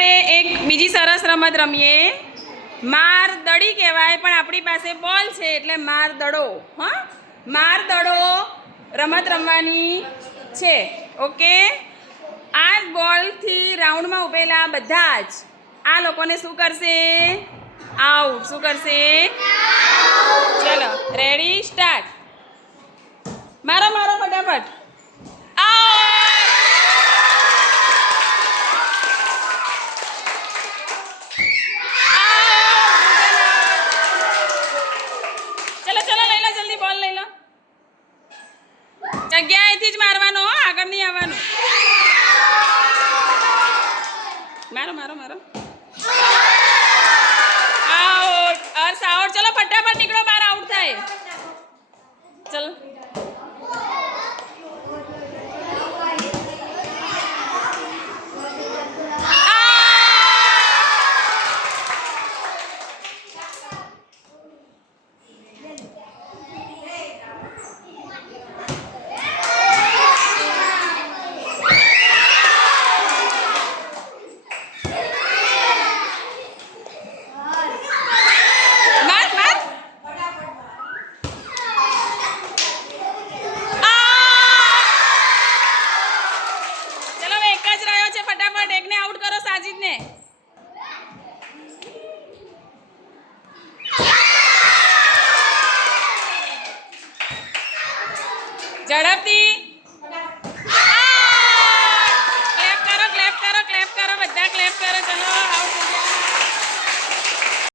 આપણે એક બીજી સરસ રમત રમીએ. માર દડી કહેવાય, પણ આપણી પાસે બોલ છે એટલે માર દડો. હા? માર દડો રમત રમવાની છે. ઓકે આ બોલથી રાઉન્ડમાં ઉભેલા બધા જ આ લોકોને શું કરશે? આઉટ શું કરશે? ચલો રેડી સ્ટાર્ટ મારો મારો, ફટાફટ આઉટ ચલો ચલો લઈ લો જલ્દી બોલ લઈ લો જગ્યાએથી જ મારવાનો આગળ નહીં આવવાનું. મારો મારો મારો આઉટ અર્સ આઉટ ચલો ફટાફટ નીકળો બાર આઉટ થાય ચલો માર માર ચલો હવે એક જ રહ્યો છે ફટાફટ એકને સાજીદને ઝડપથી.